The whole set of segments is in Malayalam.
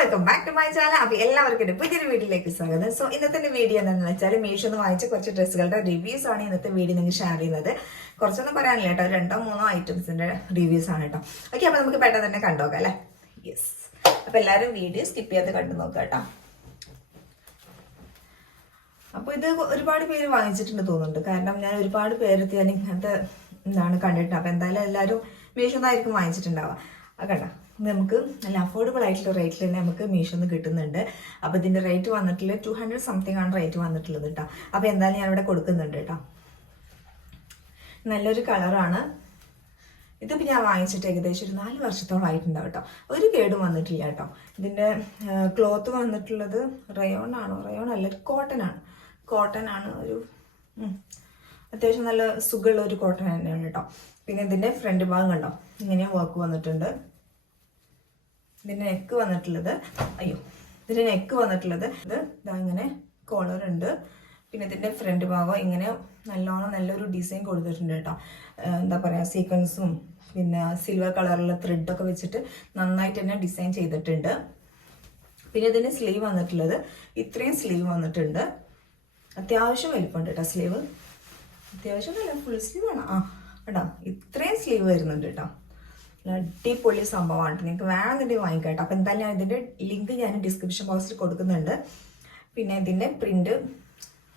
Welcome back to my channel അപ്പൊ എല്ലാവർക്കും എന്റെ പുതിയൊരു വീഡിയോയിലേക്ക് സ്വാഗതം. സോ ഇന്നത്തെ വീഡിയോ എന്താണെന്ന് വെച്ചാൽ മീഷോ എന്ന് വാങ്ങിച്ച കുറച്ച് ഡ്രസ്സുകളുടെ റിവ്യൂസ് ആണ് ഇന്നത്തെ വീഡിയോ നിങ്ങൾ ഷെയർ ചെയ്യുന്നത്. കുറച്ചൊന്നും പറയാനില്ല കേട്ടോ. രണ്ടോ മൂന്നോ ഐറ്റംസിന്റെ റിവ്യൂസ് ആണ് കേട്ടോ. ഓക്കെ അപ്പൊ നമുക്ക് പെട്ടെന്ന് തന്നെ കണ്ടുനോക്കാം അല്ലേ? യെസ് അപ്പൊ എല്ലാവരും വീഡിയോ സ്കിപ്പ് ചെയ്യാതെ കണ്ടു നോക്കാം കേട്ടോ. അപ്പോൾ ഇത് ഒരുപാട് പേര് വാങ്ങിച്ചിട്ടുണ്ട് തോന്നുന്നുണ്ട്. കാരണം ഞാൻ ഒരുപാട് പേരെത്തി ഞാൻ ഇങ്ങനത്തെ എന്താണ് കണ്ടിട്ടുണ്ട്. അപ്പോൾ എന്തായാലും എല്ലാവരും വാങ്ങിച്ചിട്ടുണ്ടാവുക. ആ ഇത് നമുക്ക് നല്ല അഫോർഡബിൾ ആയിട്ടുള്ള റേറ്റിൽ തന്നെ നമുക്ക് മീഷോന്ന് കിട്ടുന്നുണ്ട്. അപ്പോൾ ഇതിന്റെ റേറ്റ് വന്നിട്ടുള്ള ടു ഹൺഡ്രഡ് സംതിങ് ആണ് റേറ്റ് വന്നിട്ടുള്ളത് കേട്ടോ അപ്പോൾ എന്തായാലും ഞാൻ ഇവിടെ കൊടുക്കുന്നുണ്ട് കേട്ടോ നല്ലൊരു കളറാണ് ഇതിപ്പോൾ ഞാൻ വാങ്ങിച്ചിട്ട് ഏകദേശം ഒരു നാല് വർഷത്തോളം ആയിട്ടുണ്ടാവും കേട്ടോ ഒരു കേടും വന്നിട്ടില്ല കേട്ടോ ഇതിന്റെ ക്ലോത്ത് വന്നിട്ടുള്ളത് റയോൺ ആണോ? റയോൺ അല്ല കോട്ടൺ ആണ്. കോട്ടൺ ആണ് ഒരു അത്യാവശ്യം നല്ല സുഖമുള്ള ഒരു കോട്ടൺ തന്നെയാണ് കേട്ടോ പിന്നെ ഇതിന്റെ ഫ്രണ്ട് ഭാഗം കണ്ടോ? ഇങ്ങനെ വർക്ക് വന്നിട്ടുണ്ട്. ഇതിന്റെ നെക്ക് വന്നിട്ടുള്ളത്. അയ്യോ ഇതിന്റെ നെക്ക് വന്നിട്ടുള്ളത്. ഇത് ഇതാ ഇങ്ങനെ കോളർ ഉണ്ട്. പിന്നെ ഇതിന്റെ ഫ്രണ്ട് ഭാഗം ഇങ്ങനെ നല്ലോണം നല്ലൊരു ഡിസൈൻ കൊടുത്തിട്ടുണ്ട് കേട്ടോ. എന്താ പറയുക സീക്വൻസും പിന്നെ സിൽവർ കളറിലുള്ള ത്രെഡൊക്കെ വെച്ചിട്ട് നന്നായിട്ട് തന്നെ ഡിസൈൻ ചെയ്തിട്ടുണ്ട്. പിന്നെ ഇതിന് സ്ലീവ് വന്നിട്ടുള്ളത്. ഇത്രയും സ്ലീവ് വന്നിട്ടുണ്ട്. അത്യാവശ്യം വലിപ്പമുണ്ട് കേട്ടോ സ്ലീവ് അത്യാവശ്യം ഫുൾ സ്ലീവ് ആണ്. ആ കേട്ടോ ഇത്രയും സ്ലീവ് വരുന്നുണ്ട് കേട്ടോ. അടിപൊളി സംഭവമാണ്. നിങ്ങൾക്ക് വേണമെന്നുണ്ടെങ്കിൽ വാങ്ങിക്കട്ടോ കേട്ടോ. അപ്പോൾ എന്തായാലും ഇതിന്റെ ലിങ്ക് ഞാൻ ഡിസ്ക്രിപ്ഷൻ ബോക്സിൽ കൊടുക്കുന്നുണ്ട്. പിന്നെ ഇതിന്റെ പ്രിന്റ്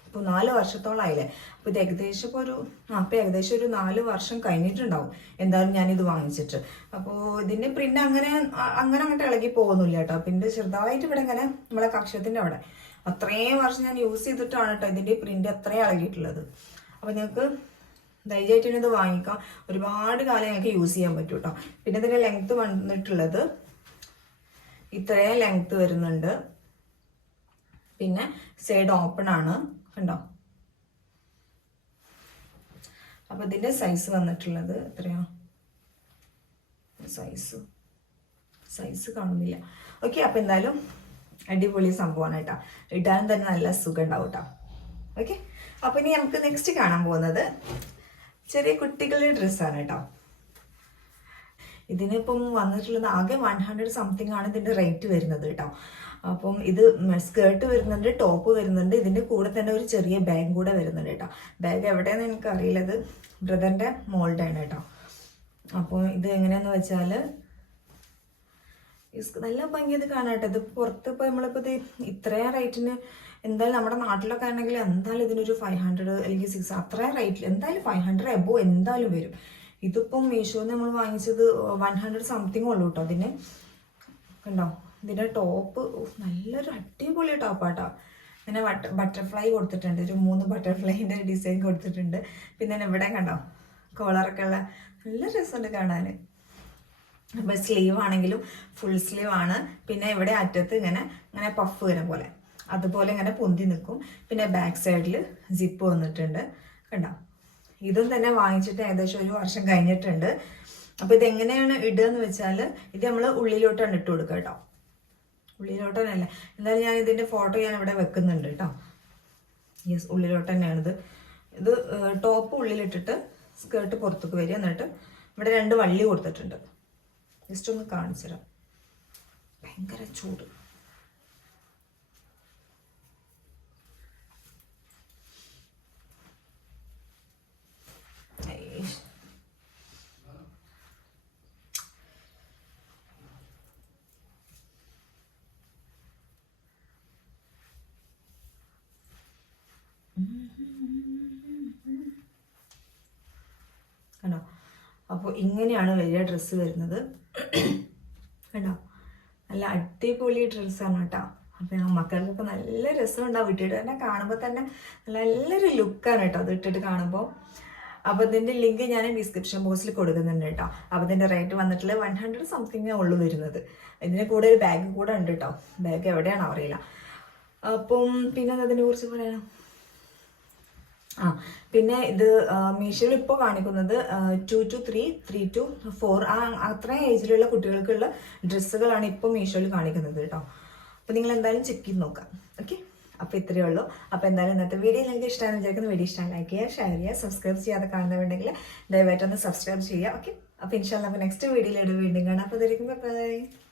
ഇപ്പോൾ നാല് വർഷത്തോളമായില്ലേ അപ്പോൾ ഇത് ഏകദേശം ഇപ്പോൾ ഒരു അപ്പം ഏകദേശം ഒരു നാല് വർഷം കഴിഞ്ഞിട്ടുണ്ടാവും എന്തായാലും ഞാനിത് വാങ്ങിച്ചിട്ട്. അപ്പോൾ ഇതിന്റെ പ്രിന്റ് അങ്ങനെ അങ്ങനെ അങ്ങോട്ട് ഇളകി പോകുന്നില്ല കേട്ടോ. പിന്നെ ചെറുതായിട്ട് ഇവിടെ ഇങ്ങനെ നമ്മളെ കക്ഷത്തിന്റെ അവിടെ. അത്രയും വർഷം ഞാൻ യൂസ് ചെയ്തിട്ടാണ് കേട്ടോ ഇതിന്റെ പ്രിന്റ് അത്രയും ഇളകിയിട്ടുള്ളത്. അപ്പോൾ നിങ്ങൾക്ക് ധൈര്യമായിട്ട് ഇത് വാങ്ങിക്കാം. ഒരുപാട് കാലം ഞങ്ങൾക്ക് യൂസ് ചെയ്യാൻ പറ്റും കേട്ടോ പിന്നെ ഇതിന്റെ ലെങ്ത് വന്നിട്ടുള്ളത് ഇത്രയും ലെങ്ത് വരുന്നുണ്ട്. പിന്നെ സൈഡ് ഓപ്പൺ ആണ്. കണ്ടോ? അപ്പൊ ഇതിന്റെ സൈസ് വന്നിട്ടുള്ളത് എത്രയാ? സൈസ് സൈസ് കാണുന്നില്ല. ഓക്കെ അപ്പൊ എന്തായാലും അടിപൊളി സംഭവമാണ് കേട്ടോ. ഇടാൻ തന്നെ നല്ല സുഖം ഉണ്ടാവും കേട്ടോ ഓക്കെ അപ്പൊ ഇനി നമുക്ക് നെക്സ്റ്റ് കാണാൻ പോകുന്നത് ചെറിയ കുട്ടികളുടെ ഡ്രസ്സാണ് കേട്ടോ. ഇതിനിപ്പം വന്നിട്ടുള്ളത് ആകെ വൺ ഹൺഡ്രഡ് സംതിങ് ആണ് ഇതിന്റെ റേറ്റ് വരുന്നത് കേട്ടോ. അപ്പം ഇത് സ്കേർട്ട് വരുന്നുണ്ട് ടോപ്പ് വരുന്നുണ്ട് ഇതിന്റെ കൂടെ തന്നെ ഒരു ചെറിയ ബാഗ് കൂടെ വരുന്നുണ്ട് കേട്ടോ. ബാഗ് എവിടെയെന്ന് എനിക്ക് അറിയില്ല ഇത് ബ്രദറിന്റെ മോളുടെ ആണ് കേട്ടോ. അപ്പോൾ ഇത് എങ്ങനെയാന്ന് വെച്ചാൽ നല്ല കാണാം കേട്ടോ. ഇത് പുറത്ത് ഇപ്പോൾ നമ്മളിപ്പോൾ ഇത് ഇത്രയും റേറ്റിന് എന്തായാലും നമ്മുടെ നാട്ടിലൊക്കെ ആണെങ്കിൽ എന്തായാലും ഇതിനൊരു ഫൈവ് ഹൺഡ്രഡ് അല്ലെങ്കിൽ സിക്സ് അത്ര റേറ്റിൽ എന്തായാലും ഫൈവ് ഹൺഡ്രഡ് എബോ എന്തായാലും വരും. ഇതിപ്പം മീഷോന്ന് നമ്മൾ വാങ്ങിച്ചത് വൺ ഹൺഡ്രഡ് സംതിങ് ഉള്ളൂ കേട്ടോ അതിന് കണ്ടോ? ഇതിന്റെ ടോപ്പ് നല്ലൊരു അടിപൊളി ടോപ്പാട്ടോ പിന്നെ ബട്ടർ ബട്ടർഫ്ലൈ കൊടുത്തിട്ടുണ്ട്. ഒരു മൂന്ന് ബട്ടർഫ്ലൈന്റെ ഡിസൈൻ കൊടുത്തിട്ടുണ്ട്. പിന്നെ ഇവിടെ കണ്ടോ? കോളറൊക്കെ ഉള്ള നല്ല രസമുണ്ട് കാണാൻ അപ്പോൾ സ്ലീവ് ആണെങ്കിലും ഫുൾ സ്ലീവ് ആണ്. പിന്നെ ഇവിടെ അറ്റത്ത് ഇങ്ങനെ ഇങ്ങനെ പഫ് വരും പോലെ. അതുപോലെ ഇങ്ങനെ പൊന്തി നിൽക്കും. പിന്നെ ബാക്ക് സൈഡിൽ സിപ്പ് വന്നിട്ടുണ്ട്. കണ്ടോ? ഇതും തന്നെ വാങ്ങിച്ചിട്ട് ഏകദേശം ഒരു വർഷം കഴിഞ്ഞിട്ടുണ്ട്. അപ്പോൾ ഇതെങ്ങനെയാണ് ഇടുക എന്ന് വെച്ചാൽ ഇത് നമ്മൾ ഉള്ളിലോട്ടാണ് ഇട്ട് കൊടുക്കുക കേട്ടോ. ഉള്ളിലോട്ട് തന്നെയല്ല ഞാൻ ഇതിന്റെ ഫോട്ടോ ഞാൻ ഇവിടെ വെക്കുന്നുണ്ട് കേട്ടോ. യെസ് ഉള്ളിലോട്ട് തന്നെയാണിത് ഇത്. ടോപ്പ് ഉള്ളിലിട്ടിട്ട് സ്കേർട്ട് പുറത്തേക്ക് വരിക. എന്നിട്ട് ഇവിടെ രണ്ട് വള്ളി കൊടുത്തിട്ടുണ്ട്. ജസ്റ്റ് ഒന്ന് കാണിച്ചു തരാം ഭയങ്കര ചൂട്. കണ്ടോ? അപ്പോൾ ഇങ്ങനെയാണ് വലിയ ഡ്രസ്സ് വരുന്നത്. കണ്ടോ? നല്ല അടിപൊളി ഡ്രസ്സാണ് കേട്ടോ. അപ്പോൾ ആ മക്കൾക്കൊക്കെ നല്ല രസമുണ്ടാവും ഇട്ടിട്ട് തന്നെ കാണുമ്പോൾ തന്നെ നല്ലൊരു ലുക്കാണ് കേട്ടോ അത് ഇട്ടിട്ട് കാണുമ്പോൾ അപ്പോൾ ഇതിന്റെ ലിങ്ക് ഞാൻ ഡിസ്ക്രിപ്ഷൻ ബോക്സിൽ കൊടുക്കുന്നുണ്ട് കേട്ടോ. അപ്പോൾ ഇതിന്റെ റേറ്റ് വന്നിട്ടുള്ള വൺ ഹൺഡ്രഡ് സംതിങ് ഉള്ളു വരുന്നത്. ഇതിന് കൂടെ ഒരു ബാഗ് കൂടെ ഉണ്ട് കേട്ടോ. ബാഗ് എവിടെയാണോ അറിയില്ല. അപ്പം പിന്നെ അതിനെ കുറിച്ച് പറയണം ആ പിന്നെ ഇത് മീഷോയിൽ ഇപ്പോൾ കാണിക്കുന്നത് two two three three two four ആ അത്രയും ഏജിലുള്ള കുട്ടികൾക്കുള്ള ഡ്രസ്സുകളാണ് ഇപ്പോൾ മീഷോയിൽ കാണിക്കുന്നത് കേട്ടോ. അപ്പോൾ നിങ്ങൾ എന്തായാലും ചെക്ക് ചെയ്ത് നോക്കാം. ഓക്കെ അപ്പോൾ ഇത്രയേ ഉള്ളൂ. അപ്പോൾ എന്തായാലും ഇന്നത്തെ വീഡിയോ നിങ്ങൾക്ക് ഇഷ്ടമാണെന്ന് വിചാരിക്കുന്ന. വീഡിയോ ഇഷ്ടം ലൈക്ക് ചെയ്യുക ഷെയർ ചെയ്യുക സബ്സ്ക്രൈബ് ചെയ്യാതെ കാണുന്നവരുണ്ടെങ്കിൽ ദയവായിട്ടൊന്ന് സബ്സ്ക്രൈബ് ചെയ്യുക. ഓക്കെ അപ്പോൾ ഇൻഷാല്ല നമുക്ക് നെക്സ്റ്റ് വീഡിയോയിലൂടെ വീണ്ടും കാണാം. അപ്പോൾ ഇതായിരിക്കും ബൈ